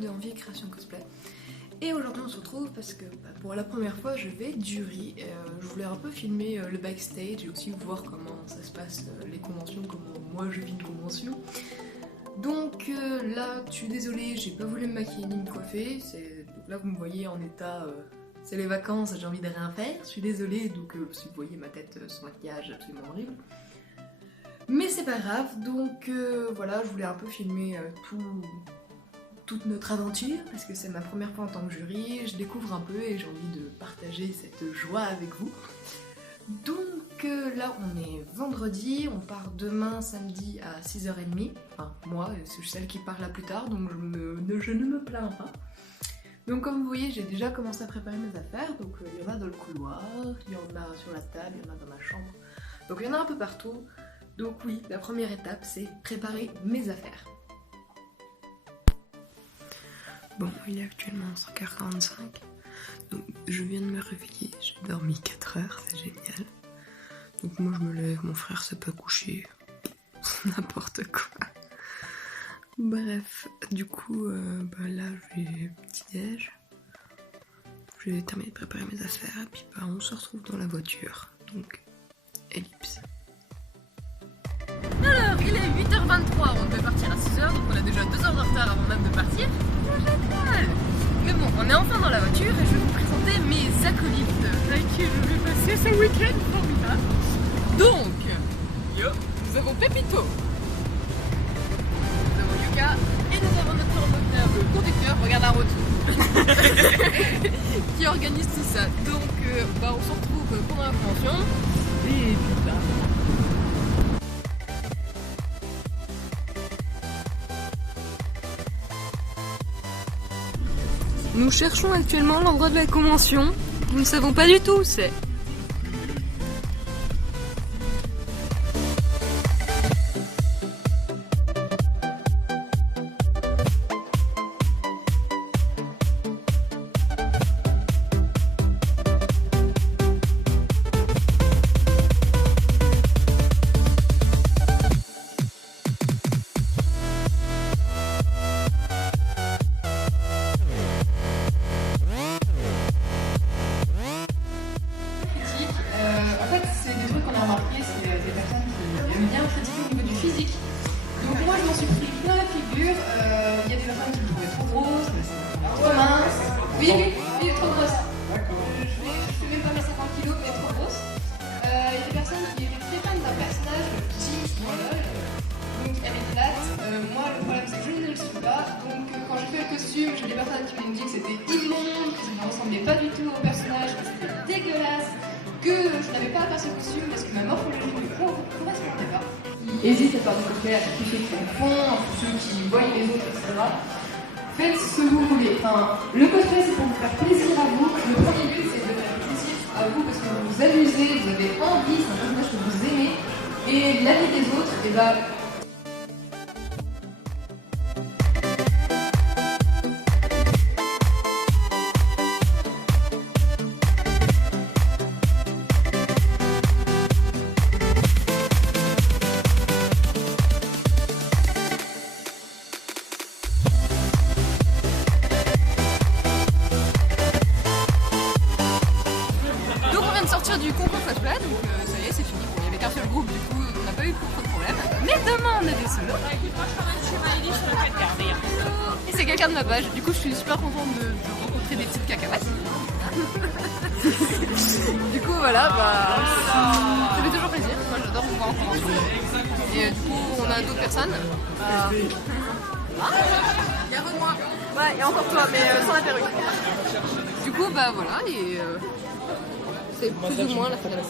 de Envie et Création Cosplay. Et aujourd'hui on se retrouve parce que pour la première fois je vais être jury. Je voulais un peu filmer le backstage et aussi voir comment ça se passe les conventions, comment moi je vis une convention. Donc là je suis désolée, j'ai pas voulu me maquiller ni me coiffer. Donc là vous me voyez en état... c'est les vacances, j'ai envie de rien faire, je suis désolée, donc si vous voyez ma tête sans maquillage, absolument horrible. Mais c'est pas grave, donc voilà, je voulais un peu filmer toute notre aventure, parce que c'est ma première fois en tant que jury, je découvre un peu et j'ai envie de partager cette joie avec vous. Donc là on est vendredi, on part demain samedi à 6h30, enfin moi, je suis celle qui part là plus tard, donc je ne me plains pas. Donc comme vous voyez, j'ai déjà commencé à préparer mes affaires, donc il y en a dans le couloir, il y en a sur la table, il y en a dans ma chambre, donc il y en a un peu partout. Donc oui, la première étape c'est préparer mes affaires. Bon, il est actuellement 5h45, donc je viens de me réveiller, j'ai dormi 4 heures, c'est génial. Donc moi je me lève, mon frère s'est pas couché, n'importe quoi. Bref, du coup, là je vais petit-déj, je vais terminer de préparer mes affaires et puis on se retrouve dans la voiture, donc ellipse. Alors, il est 8h23, on devait partir à 6h, donc on a déjà 2 heures de retard avant même de partir. C'est génial! Mais bon, on est enfin dans la voiture et je vais vous présenter mes acolytes avec qui je vais passer ce week-end formidable. Donc, nous avons Pepito, nous avons Yuka et nous avons notre formidable conducteur, regarde la route, qui organise tout ça. Donc, on se retrouve pendant la convention et puis là. Nous cherchons actuellement l'endroit de la convention. Nous ne savons pas du tout où c'est. Oui, il est trop grosse. Je fais même pas mes 50 kilos, mais trop grosse. Il y a des personnes qui étaient très fans d'un personnage petit, donc elle est plate. Moi, le problème, c'est que je ne le suis pas. Donc, quand j'ai fait le costume, j'ai des personnes qui m'ont dit que c'était immonde, que ça ne ressemblait pas du tout au personnage, que c'était dégueulasse, que je n'avais pas à faire ce costume parce que ma morphologie ne correspondait pas. Hésite à faire du cosplay à tous ceux qui en font, à tous ceux qui voient les autres, etc. Faites ce que vous voulez. Enfin, le cosplay c'est pour vous faire plaisir à vous. Le premier but c'est de faire plaisir à vous parce que vous vous amusez, vous avez envie, c'est un personnage que vous aimez. Et la vie des autres, et du concours cosplay, donc ça y est, c'est fini. Bon, il n'y avait qu'un seul groupe, du coup, on n'a pas eu trop de problèmes. Mais demain, on a des solos. Et c'est quelqu'un de ma page, du coup, je suis super contente de rencontrer des petites cacahuètes. Du coup, voilà, ça fait toujours plaisir. Moi, j'adore vous voir en convention. Et du coup, on a d'autres personnes. Il y a moi. Ouais, il y a encore toi, mais sans la perruque. Du coup, voilà, et c'est plus ou moins la finale.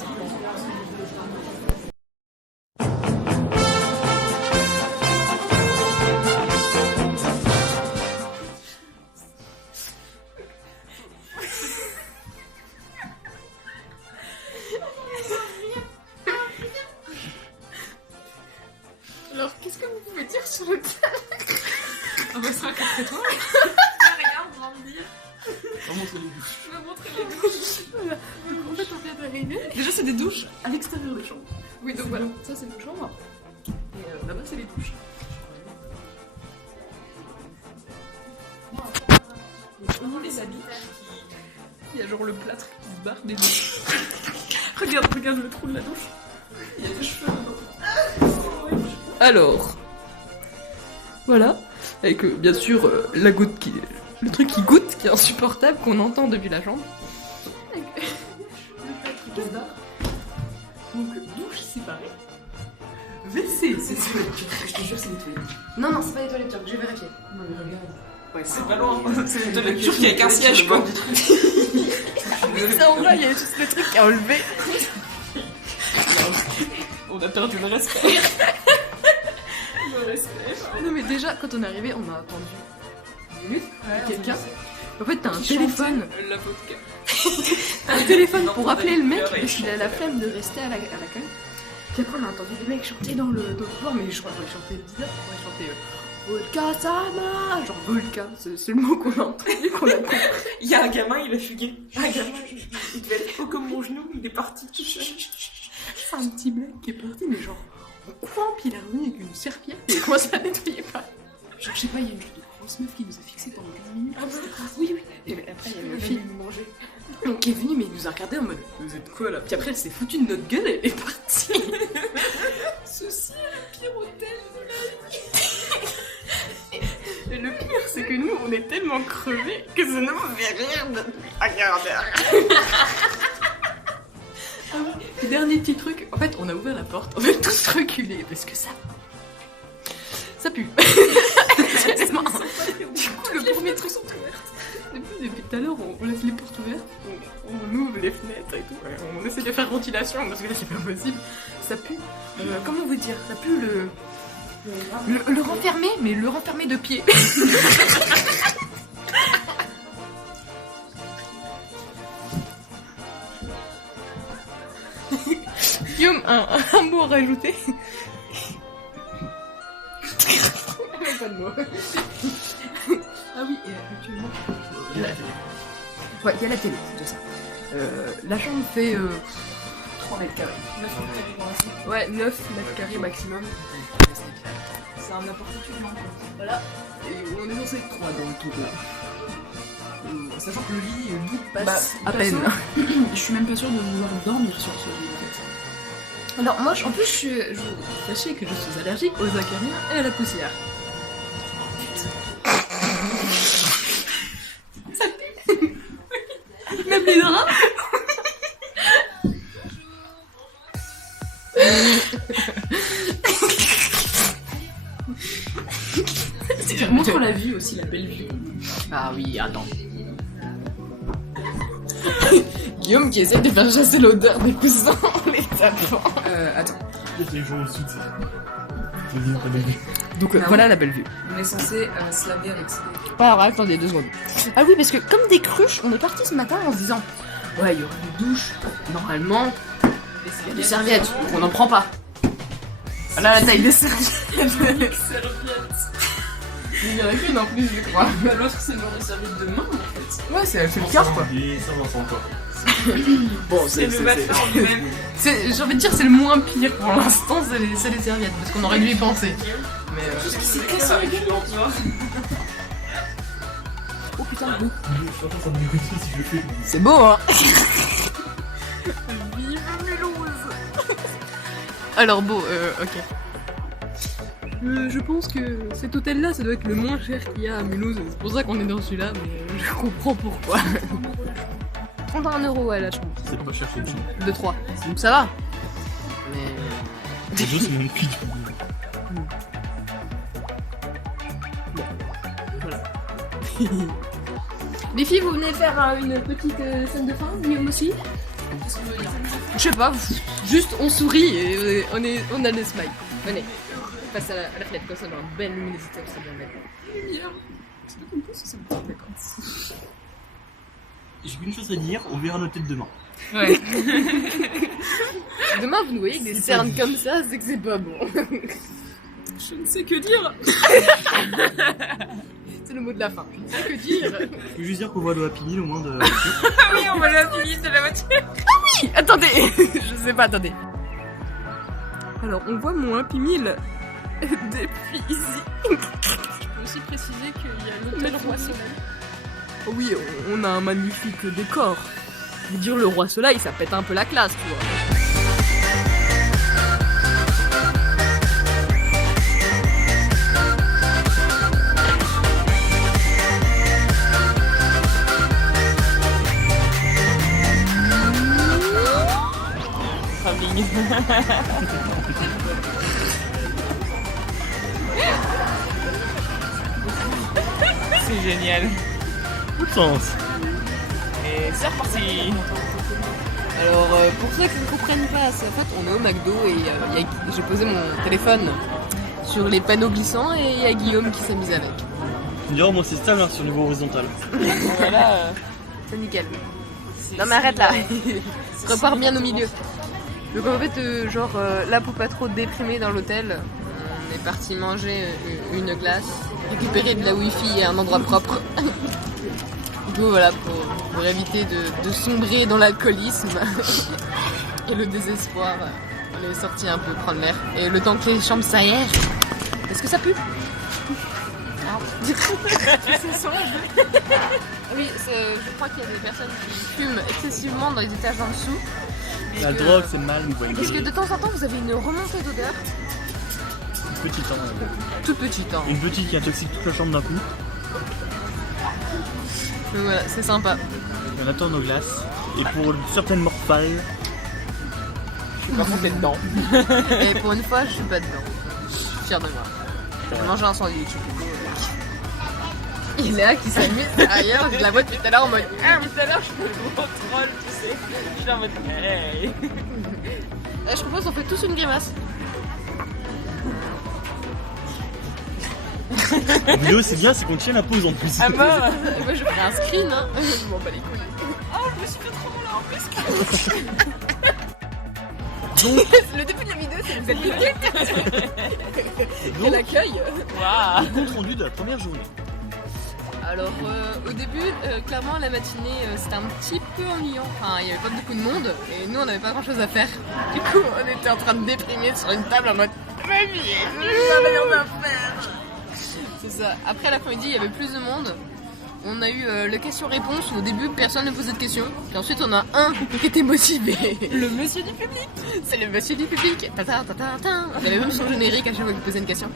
Alors, qu'est-ce que vous pouvez dire sur le cas? Ah bah ça, qu'est-ce que toi? Regarde, on va me dire. On va montrer les douches. Je vais montrer les douches. Voilà. Donc, en fait, on vient d'arriver. Déjà, c'est des douches à l'extérieur des chambres. Oui, donc voilà, ça c'est nos chambres. Et là-bas, c'est les douches. Au niveau des habits, il y a genre le plâtre qui se barre des douches. regarde le trou de la douche. Il y a des cheveux dedans. Alors, voilà. Avec bien sûr la goutte qui... Le truc qui goûte, qui est insupportable, qu'on entend depuis la chambre. Le plâtre qui se barre. Donc, douche séparée. WC, c'est ça. Je te jure, c'est les toilettes. Non, non, c'est pas les toilettes turques, j'ai vérifié. Non, mais regarde. Ouais, c'est pas loin. C'est une toilette turque avec un siège, quoi. Ça en va, il y a juste le truc qui a enlevé. On a perdu le respect. Le respect. Non, mais déjà, quand on est arrivé, on a attendu 10 minutes. Quelqu'un. En fait, t'as un téléphone. La vodka. Un téléphone pour appeler le mec parce qu'il a la flemme de rester à la calle. Puis après, on a entendu des mecs chanter dans le couloir, mais je crois qu'ils chantaient bizarre. Ils chantaient Vodka Sama, genre Vodka, c'est le mot qu'on a entendu, qu'on a compris. Il y a un gamin, il a fugué. Un gamin, il devait être haut comme mon genou, il est parti tout seul. C'est un petit mec qui est parti, mais genre en courant, puis il est revenu avec une serviette et il commence à nettoyer pas. Genre, je sais pas, il y a une grosse meuf qui nous a fixé pendant 15 minutes. Ah, oui, oui. Et après, il y a une fille manger. Donc, qui est venue, mais il nous a regardé en mode vous êtes quoi là? Puis après, elle s'est foutue de notre gueule et elle est partie. Ceci est le pire hôtel de la vie. Et le pire, c'est que nous, on est tellement crevés que ça nous fait rire depuis un quart d'heure. Ah oui. Et dernier petit truc, en fait, on a ouvert la porte, on a tous reculé parce que ça pue. Sérieusement. Du coup, le premier truc sont ouvertes. Depuis tout à l'heure, on laisse les portes ouvertes, on ouvre les fenêtres et tout. On essaie de faire ventilation parce que là, c'est pas possible. Ça pue. Comment vous dire? Ça pue le renfermé, mais le renfermé de pied. Guillaume, un mot à rajouter? Pas de mots. Ah oui, et actuellement... Ouais, il y a la télé, c'est tout ça. La chambre fait 3 mètres carrés. 9 mètres carrés pour l'instant. ouais, 9 mètres carrés maximum. C'est un appartement. Voilà. Et on est censé être 3 dans le truc là. Sachant que le lit passe à peine. Je suis même pas sûre de vouloir dormir sur ce lit en fait. Alors moi, en plus, sachez que je suis allergique aux acariens et à la poussière. Ça pue. Même les draps. Montre la vue aussi, la belle vue. Ah oui, attends. Guillaume qui essaie de faire chasser l'odeur des coussins en les tapant. Attends. Les gens au sud. Vas-y, pas d'avis. Donc Ah voilà oui. la belle vue. On est censé se laver avec ça. Alors attendez 2 secondes. Ah oui, parce que comme des cruches, on est parti ce matin en se disant ouais, il y aura une douche. Normalement, il y a des serviettes, donc on n'en prend pas. Voilà la taille des serviettes. Serviette. Il y en a qu'une en plus, je crois. Bah, l'autre, c'est le genre de serviette de main en fait. Ouais, c'est le quart quoi. Et ça, on s'en encore. Bon, C'est le matelas en lui-même. j'ai envie de dire c'est le moins pire pour l'instant, c'est les serviettes, parce qu'on aurait dû y penser. Mais Tout ce qui s'est cassé la gueule, tu vois. oh putain, Je suis sûr que ça me dégoûte si je le fais. c'est beau hein. Vive Mulhouse. Alors bon, ok. Je pense que cet hôtel-là, ça doit être le moins cher qu'il y a à Mulhouse. C'est pour ça qu'on est dans celui-là, mais je comprends pourquoi. 31 € ouais, la chambre. C'est pas cher chez nous. De 3. Donc ça va. Mais... Les deux, c'est mon prix. Les filles, vous venez faire une petite scène de fin, Guillaume aussi? Je sais pas, juste on sourit et on a le smile. Venez, passe à la fenêtre, comme ça on a une belle luminosité, c'est bien belle. Lumière. C'est pas comme ça, ça me fait vacances. J'ai qu'une chose à dire, on verra nos têtes demain. Ouais. Demain, vous nous voyez avec des cernes comme ça, c'est que c'est pas bon. Je ne sais que dire. C'est le mot de la fin. Je ne sais que dire. Je peux juste dire qu'on voit le Happy Meal au moins de... Ah oui, on va la finir de la voiture. Attendez, je sais pas, attendez. Alors, on voit mon Happy Meal depuis ici. Je peux aussi préciser qu'il y a l'hôtel Roi Soleil. Oui, on a un magnifique décor. Je veux dire, le roi soleil, ça pète un peu la classe, tu vois. Travelling. C'est génial. Coup de sens. Et c'est reparti. Alors, pour ceux qui ne comprennent pas, c'est en fait, on est au McDo et j'ai posé mon téléphone sur les panneaux glissants et il y a Guillaume qui s'amuse avec. D'ailleurs, moi c'est stable hein, sur le niveau horizontal. Voilà, c'est nickel. Non mais arrête là. Repars bien au milieu. Donc en fait, là pour pas trop déprimer dans l'hôtel, on est parti manger une glace, récupérer de la wifi et un endroit propre. Du coup voilà, pour éviter de sombrer dans l'alcoolisme et le désespoir, on est sorti un peu prendre l'air. Et le temps que les chambres s'aèrent, est-ce que ça pue? C'est ça. Oui, je crois qu'il y a des personnes qui fument excessivement dans les étages en dessous. La drogue c'est mal, vous voyez. Parce que de temps en temps vous avez une remontée d'odeur. Petit temps. Tout petit temps. Une petite qui intoxique toute la chambre d'un coup. Mais voilà, c'est sympa. On attend nos glaces. Et pour certaines morphales, Je suis pas montée dedans. Et pour une fois, je suis pas dedans. Je suis fière de moi. J'ai mangé un sandwich. Il est là qui s'amuse derrière, je la vois depuis tout à l'heure en mode ah, mais tout à l'heure je fais le gros troll, tu sais. Je suis en mode hey. Je propose qu'on fait tous une grimace. la vidéo c'est bien, c'est qu'on tient la pause en plus. Ah bah moi je ferai un screen hein. Je m'en bats les couilles. Oh je me suis fait trop mal en plus. Donc, le début de la vidéo c'est que vous êtes livrés. Et l'accueil. Waouh. Le compte rendu de la première journée. Alors au début, clairement la matinée c'était un petit peu ennuyant, enfin il n'y avait pas beaucoup de monde et nous on n'avait pas grand chose à faire. Du coup on était en train de déprimer sur une table en mode ma vie, j'en ai rien à faire. C'est ça, après l'après-midi il y avait plus de monde. On a eu le question-réponse où au début personne ne posait de questions. Puis ensuite on a un qui était motivé. Le monsieur du public. C'est le monsieur du public. Tata, tata, tata. Il avait même son générique à chaque fois qu'il posait une question.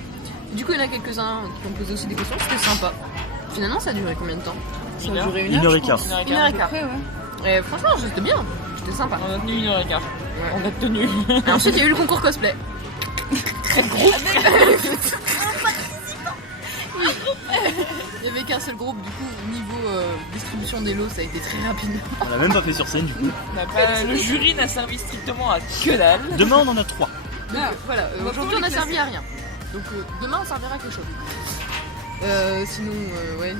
Du coup il y en a quelques-uns qui ont posé aussi des questions, c'était sympa. Finalement, ça a duré combien de temps? Ça a duré Une heure et quart. Une heure et quart. Ouais. Et franchement, c'était bien. C'était sympa. On a tenu 1h15. Ouais. On a tenu. Et ensuite, il y a eu le concours cosplay. Groupe. Il n'y avait qu'un seul groupe, du coup, niveau distribution des lots, ça a été très rapide. On l'a même pas fait sur scène du coup. Le jury n'a servi strictement à que dalle. Demain on en a 3. Donc voilà, aujourd'hui on a servi à rien. Donc demain on servira à quelque chose. Sinon, ouais.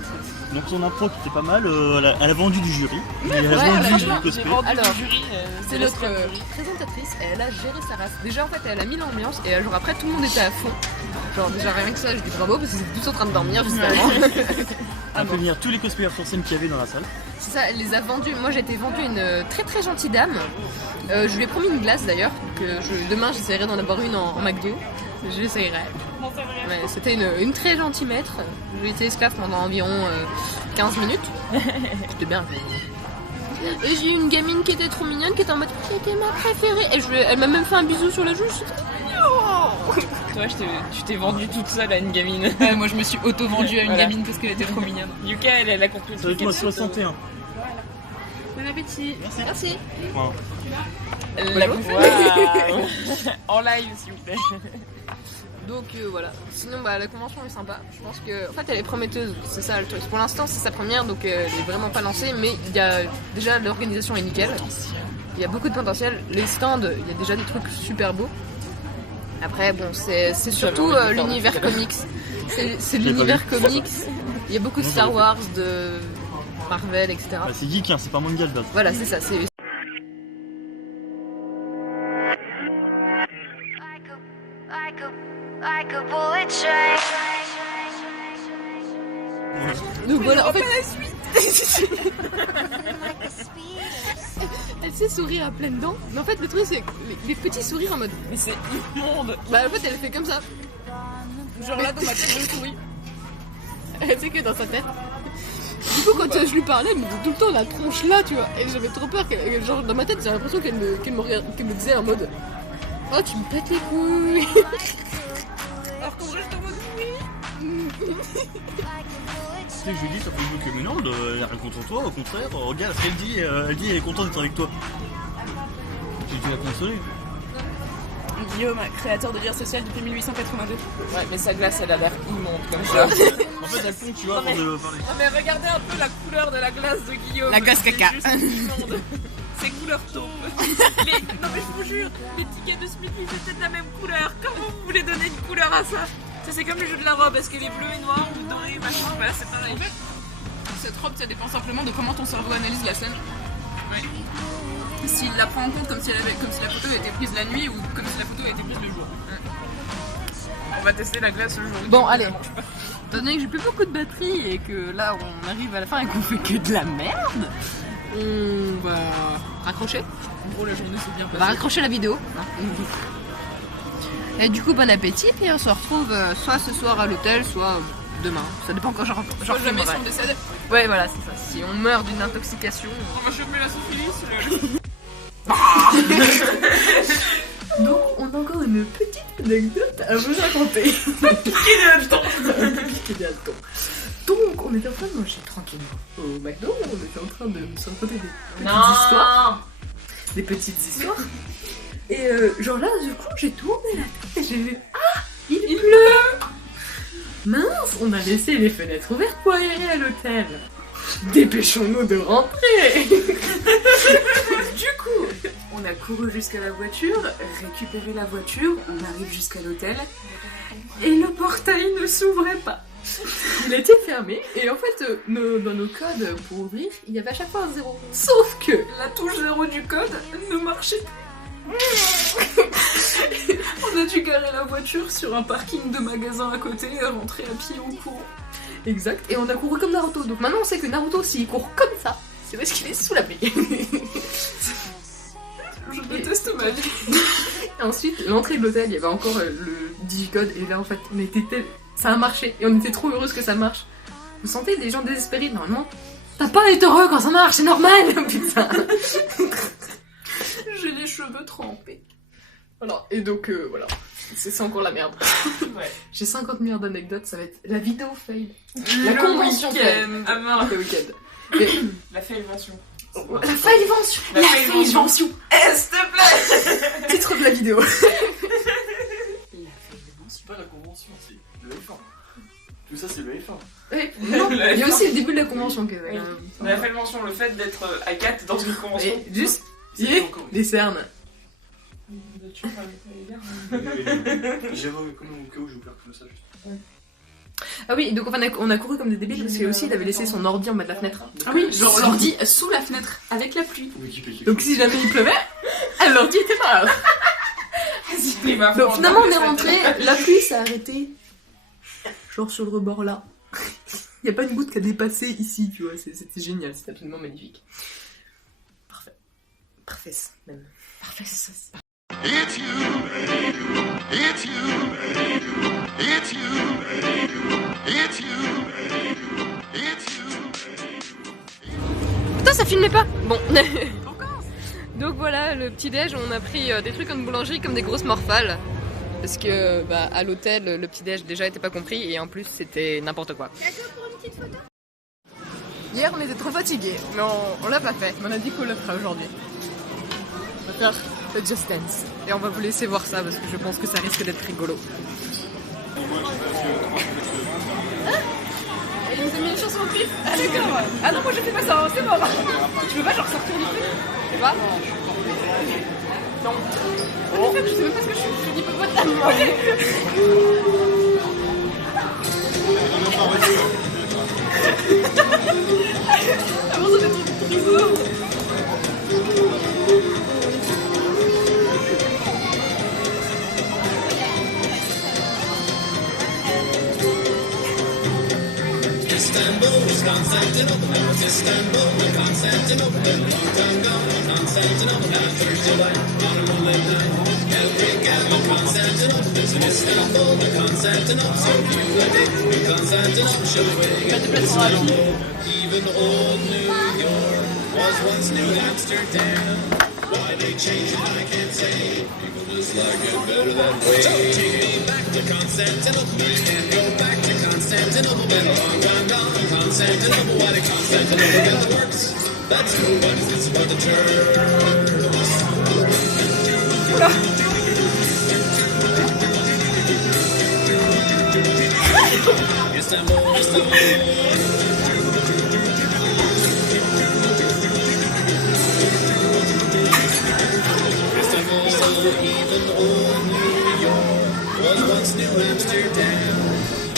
Donc son impro qui était pas mal, elle a vendu du jury. Elle a Ouais, vendu du franchement, cosplay. Alors, Le jury, c'est notre présentatrice et elle a géré sa race. Déjà en fait elle a mis l'ambiance et genre après tout le monde était à fond. Genre déjà rien que ça je dis bravo parce qu'ils étaient tous en train de dormir juste avant. Elle a fait venir tous les cosplayers sur scène qu'il y avait dans la salle. C'est ça, elle les a vendus. Moi j'ai été vendue une très très gentille dame. Je lui ai promis une glace d'ailleurs. Demain j'essaierai d'en avoir une en McDo. Je l'essayerai. Ouais, c'était une très gentille maître. J'ai été esclave pendant environ 15 minutes. C'était bien. Et j'ai eu une gamine qui était trop mignonne, qui était en mode qui était ma préférée. Et elle m'a même fait un bisou sur la joue. Toi, tu t'es vendue toute seule à une gamine. Ouais, moi je me suis auto-vendue à une Voilà. gamine parce qu'elle était trop mignonne. Yuka, elle a compris. Ça va être moi 61. Bon appétit. Merci. Ouais. La Waouh. En live, s'il vous plaît. Donc voilà. Sinon la convention est sympa. Je pense que en fait elle est prometteuse. C'est ça le truc. Pour l'instant c'est sa première donc elle est vraiment pas lancée. Mais il y a déjà l'organisation est nickel. Il y a beaucoup de potentiel. Les stands, il y a déjà des trucs super beaux. Après bon c'est surtout l'univers comics. C'est l'univers comics. Il y a beaucoup de Star Wars, de Marvel, etc. Bah, c'est geek, hein, c'est pas manga de base. Voilà c'est ça. C'est Like a bullet train. donc voilà. En fait, Like a speed. elle sait sourire à pleines dents. Mais en fait le truc c'est que les petits sourires en mode. Mais c'est immonde. Bah en fait elle fait comme ça. Genre là dans ma tête je souris. Elle sait que dans sa tête. Du coup, quand je lui parlais, elle me disait tout le temps la tronche là, tu vois. Et j'avais trop peur genre dans ma tête, j'ai l'impression qu'elle me disait en mode oh, tu me pètes les couilles. Alors qu'on reste en mode oui. Tu sais, je lui dis sur Facebook, mais non, elle a rien contre toi, au contraire, regarde ce qu'elle dit, elle dit elle est contente d'être avec toi. J'ai dû la consoler. Guillaume, créateur de Lire Social depuis 1882. Ouais, mais sa glace, elle a l'air immonde comme ça. En fait, elle fond, tu vois, avant de parler. Non mais regardez un peu la couleur de la glace de Guillaume. La glace caca. C'est juste immonde. C'est couleur taupe. Non mais je vous jure, les tickets de Smithy c'était de la même couleur. Comment vous voulez donner une couleur à ça? Ça c'est comme le jeu de la robe, est-ce qu'elle est bleue et noire ou dorée, machin, voilà c'est pareil. Cette robe, ça dépend simplement de comment ton cerveau analyse la scène. Ouais. S'il la prend en compte comme si la photo avait été prise la nuit ou comme si la photo avait été prise le jour. On va tester la glace le jour. Bon, allez. Étant donné que j'ai plus beaucoup de batterie et que là on arrive à la fin et qu'on fait que de la merde, on va raccrocher. En gros, la journée s'est bien On passée. va raccrocher la vidéo. Et du coup, bon appétit. Puis on se retrouve soit ce soir à l'hôtel, soit demain. Ça dépend quand j'en Soit jamais si on décède. Ouais, voilà, c'est ça. Si on meurt d'une intoxication. On va choper la syphilis. Donc, on a encore une petite anecdote à vous raconter. Piqué de là-dedans. Piqué de là-dedans. Donc, on était en train de manger tranquillement au McDo. On était en train de se raconter des petites histoires. Des petites histoires. Et genre là, du coup, j'ai tourné la tête et j'ai vu ah, il pleut. Mince, on a laissé les fenêtres ouvertes pour aérer à l'hôtel. Dépêchons-nous de rentrer. Du coup, on a couru jusqu'à la voiture, récupéré la voiture, on arrive jusqu'à l'hôtel et le portail ne s'ouvrait pas. Il était fermé et en fait, dans nos codes pour ouvrir, il y avait à chaque fois un 0. Sauf que la touche 0 du code ne marchait plus. On a dû garer la voiture sur un parking de magasin à côté et rentrer à pied au cours. Exact, et on a couru comme Naruto. Donc maintenant on sait que Naruto, s'il court comme ça, c'est parce qu'il est sous la pluie. Je déteste ma vie. Et ensuite, l'entrée de l'hôtel, il y avait encore le digicode, et là en fait, on était ça a marché, et on était trop heureuses que ça marche. Vous sentez des gens désespérés, normalement. T'as pas à être heureux quand ça marche, c'est normal. Putain. J'ai les cheveux trempés. Voilà, et donc voilà, c'est encore la merde. Ouais. J'ai 50 milliards d'anecdotes, ça va être la vidéo fail. Le La convention fail. week-end. Ah mince. Le week-end. Et- La failvention. La failvention. La La failvention. failvention. S'il te plaît. Titre de la vidéo. C'est pas la convention, c'est le F1. Tout ça, c'est le F1. Ouais, non, il y a aussi le début de la convention. Que, Oui. La failvention, le fait d'être à 4 dans une convention. Et juste, C'est pas encore. les cernes. J'avais comme au cas où je vous perds comme ça juste. Ah oui, donc on a couru comme des débiles parce que aussi il avait laissé son ordi en bas de la fenêtre. Ah oui, genre l'ordi sous la fenêtre avec la pluie. Donc si jamais il pleuvait, l'ordi était pas là. Donc finalement on est rentré, la pluie s'est arrêtée. Genre sur le rebord là. Il n'y a pas une goutte qui a dépassé ici, tu vois, c'était génial, c'était absolument magnifique. Parfait. Parfait, même. Parfait, ça. It's you, it's you, it's you, it's you, it's you. Putain, ça filmait pas. Bon. Donc voilà, le petit déj, on a pris des trucs en boulangerie comme des grosses morphales. Parce que bah, à l'hôtel, le petit déj déjà était pas compris et en plus c'était n'importe quoi. Hier on était trop fatigués, mais on l'a pas fait. Mais on a dit qu'on le fera aujourd'hui. On va faire le Just Dance. Et on va vous laisser voir ça parce que je pense que ça risque d'être rigolo. Il nous a mis une chanson au clip. Ah d'accord. Ah non, moi je fais pas ça, c'est mort. Tu peux pas genre sortir du clip? Tu sais pas? Non. En fait, je sais même pas ce que je suis dit pas de avant ça des trucs prisons. even old New York was once New Amsterdam. Why they changed it, I can't say. People just like it better that way. So take me back to Constantinople. We can't go back to Constantinople. Been a long time gone. Constantinople, why did Constantinople get the works? That's who, what is this for the Turks? Istanbul, even old New York was once New Amsterdam.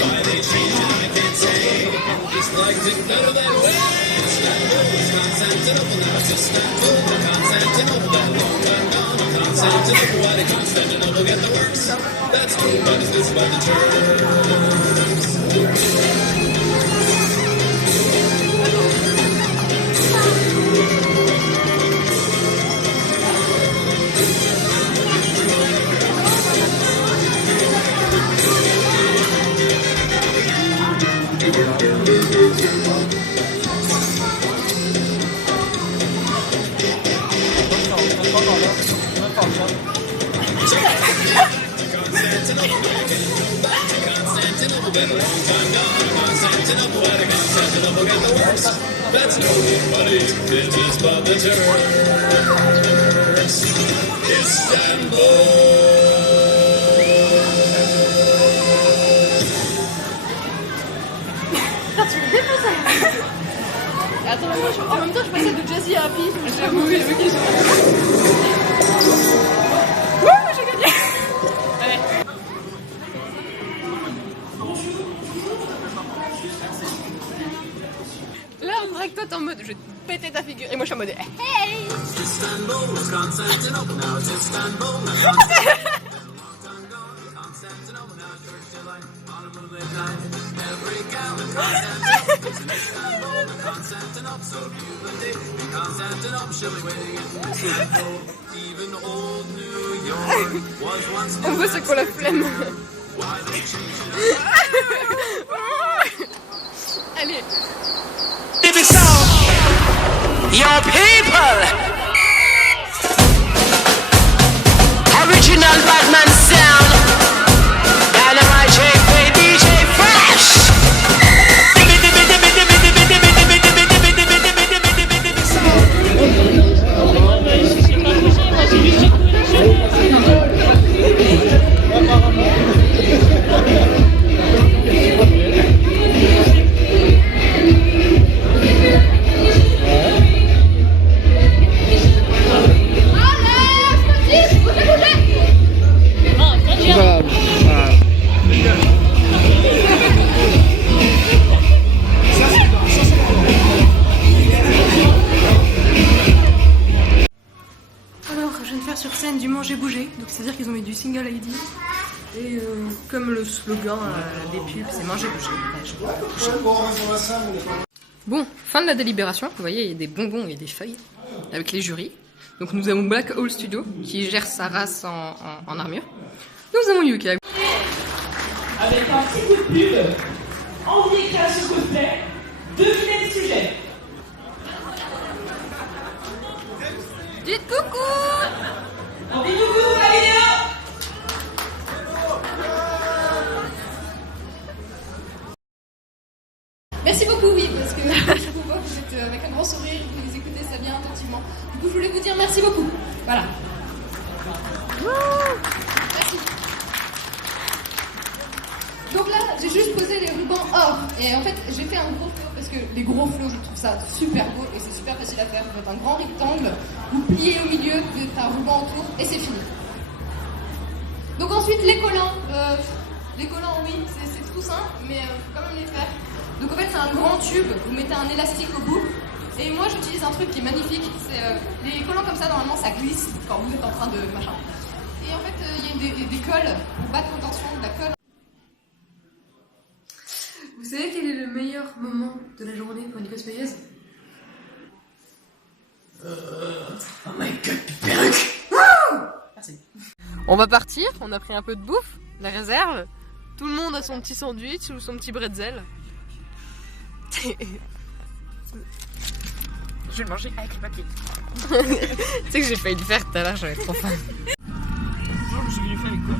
Why they changed it, I can't say. Just like it better that way. Istanbul was Constantinople, now it's Istanbul. Constantinople, that long time gone. Constantinople, why did Constantinople get the works? That's true, but is this by the Turks? Been a long time gone. Constantinople, why did Constantinople get the works? That's nobody, it's just but the Turks. Istanbul. Tu me défonces. Attends, en même temps, je passais de Jazzy à Happy. J'avoue, oui, ok, j'ai gagné. Allez. Là, on dirait que toi, t'es en mode je vais te péter ta figure. Et moi, je suis en mode hey. Istanbul was Constantinople, now it's Istanbul. Every gal in Constantinople is in Istanbul. Constantinople, so beautiful. In Constantinople, she'll be waiting in Istanbul. Even old New York was once On veut c'est qu'on la flemme. Why they changed it? Allez. Your people, original Batman sound, Dynamite JP, DJ Fresh. Sur scène du Manger Bouger, donc c'est-à-dire qu'ils ont mis du single ID et comme le slogan des pubs c'est Manger Bouger. Bon, fin de la délibération, vous voyez il y a des bonbons et des feuilles avec les jurys. Donc nous avons Black Hole Studio qui gère sa race en armure. Nous avons Yuka. Avec un petit coup de pub, envie et création cosplay, devinez le sujet. Dites coucou. On dit coucou la vidéo. Merci beaucoup, oui, parce que je vous vois, vous êtes avec un grand sourire, vous les écoutez ça bien attentivement. Du coup, je voulais vous dire merci beaucoup. Voilà. Merci. Donc là, j'ai juste posé les rubans or. Et en fait, j'ai fait un gros flow parce que les gros flows, je trouve ça super beau et c'est super facile à faire. Vous faites un grand rectangle, vous pliez au milieu, vous faites un ruban autour et c'est fini. Donc ensuite, les collants. Les collants, oui, c'est tout simple, mais faut quand même les faire. Donc en fait, c'est un grand tube, vous mettez un élastique au bout. Et moi, j'utilise un truc qui est magnifique. C'est les collants comme ça, normalement, ça glisse quand vous êtes en train de machin. Et en fait, il y a des colles pour battre en tension, de la colle. Vous savez quel est le meilleur moment de la journée pour une cosplayeuse? Oh my god, perruque. Merci. On va partir, on a pris un peu de bouffe, la réserve. Tout le monde a son petit sandwich ou son petit bretzel. Je vais le manger avec le papier. Tu sais que j'ai failli le faire tout à l'heure, j'avais trop faim. Genre, je me suis venu faire avec quoi?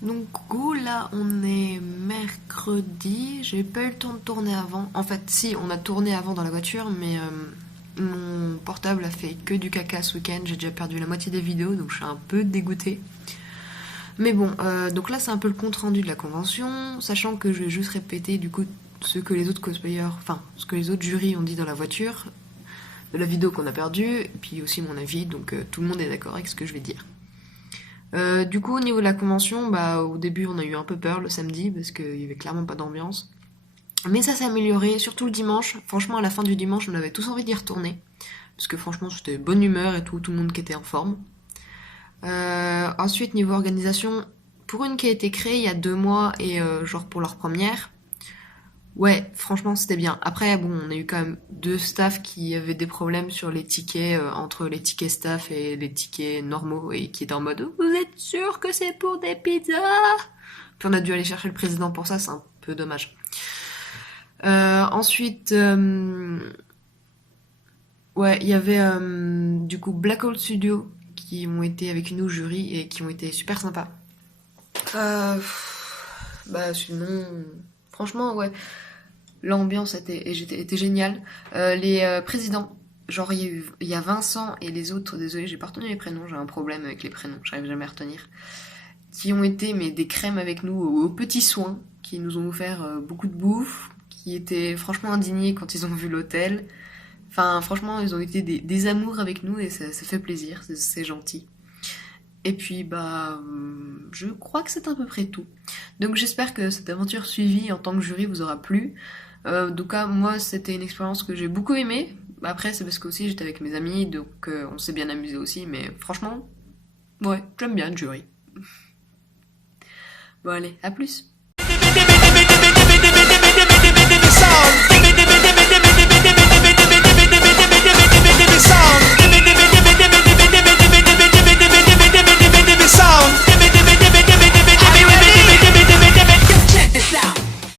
Donc go, là on est mercredi, j'ai pas eu le temps de tourner avant. En fait si, on a tourné avant dans la voiture, mais mon portable a fait que du caca ce week-end, j'ai déjà perdu la moitié des vidéos, donc je suis un peu dégoûtée. Mais bon, donc là c'est un peu le compte rendu de la convention, sachant que je vais juste répéter du coup ce que les autres cosplayers, enfin ce que les autres jurys ont dit dans la voiture, de la vidéo qu'on a perdue, et puis aussi mon avis, donc tout le monde est d'accord avec ce que je vais dire. Du coup au niveau de la convention, bah au début on a eu un peu peur le samedi parce qu'il y avait clairement pas d'ambiance. Mais ça s'est amélioré, surtout le dimanche. Franchement à la fin du dimanche on avait tous envie d'y retourner. Parce que franchement c'était bonne humeur et tout le monde qui était en forme. Ensuite niveau organisation, pour une qui a été créée il y a 2 mois et genre pour leur première, ouais franchement c'était bien. Après bon on a eu quand même 2 staffs qui avaient des problèmes sur les tickets, entre les tickets staff et les tickets normaux, et qui étaient en mode vous êtes sûr que c'est pour des pizzas? Puis on a dû aller chercher le président pour ça, c'est un peu dommage. Ensuite ouais il y avait du coup Black Hole Studio qui ont été avec nous au jury et qui ont été super sympas. Bah sinon franchement ouais l'ambiance était géniale. Les présidents, genre il y a Vincent et les autres, désolé j'ai pas retenu les prénoms, j'ai un problème avec les prénoms, j'arrive jamais à retenir, qui ont été mais des crèmes avec nous aux petits soins, qui nous ont offert beaucoup de bouffe, qui étaient franchement indignés quand ils ont vu l'hôtel. Enfin franchement ils ont été des amours avec nous et ça fait plaisir, c'est gentil. Et puis bah je crois que c'est à peu près tout. Donc j'espère que cette aventure suivie en tant que jury vous aura plu. En tout cas moi c'était une expérience que j'ai beaucoup aimée. Après c'est parce que aussi j'étais avec mes amis, donc on s'est bien amusé aussi, mais franchement ouais j'aime bien le jury. Bon allez, à plus.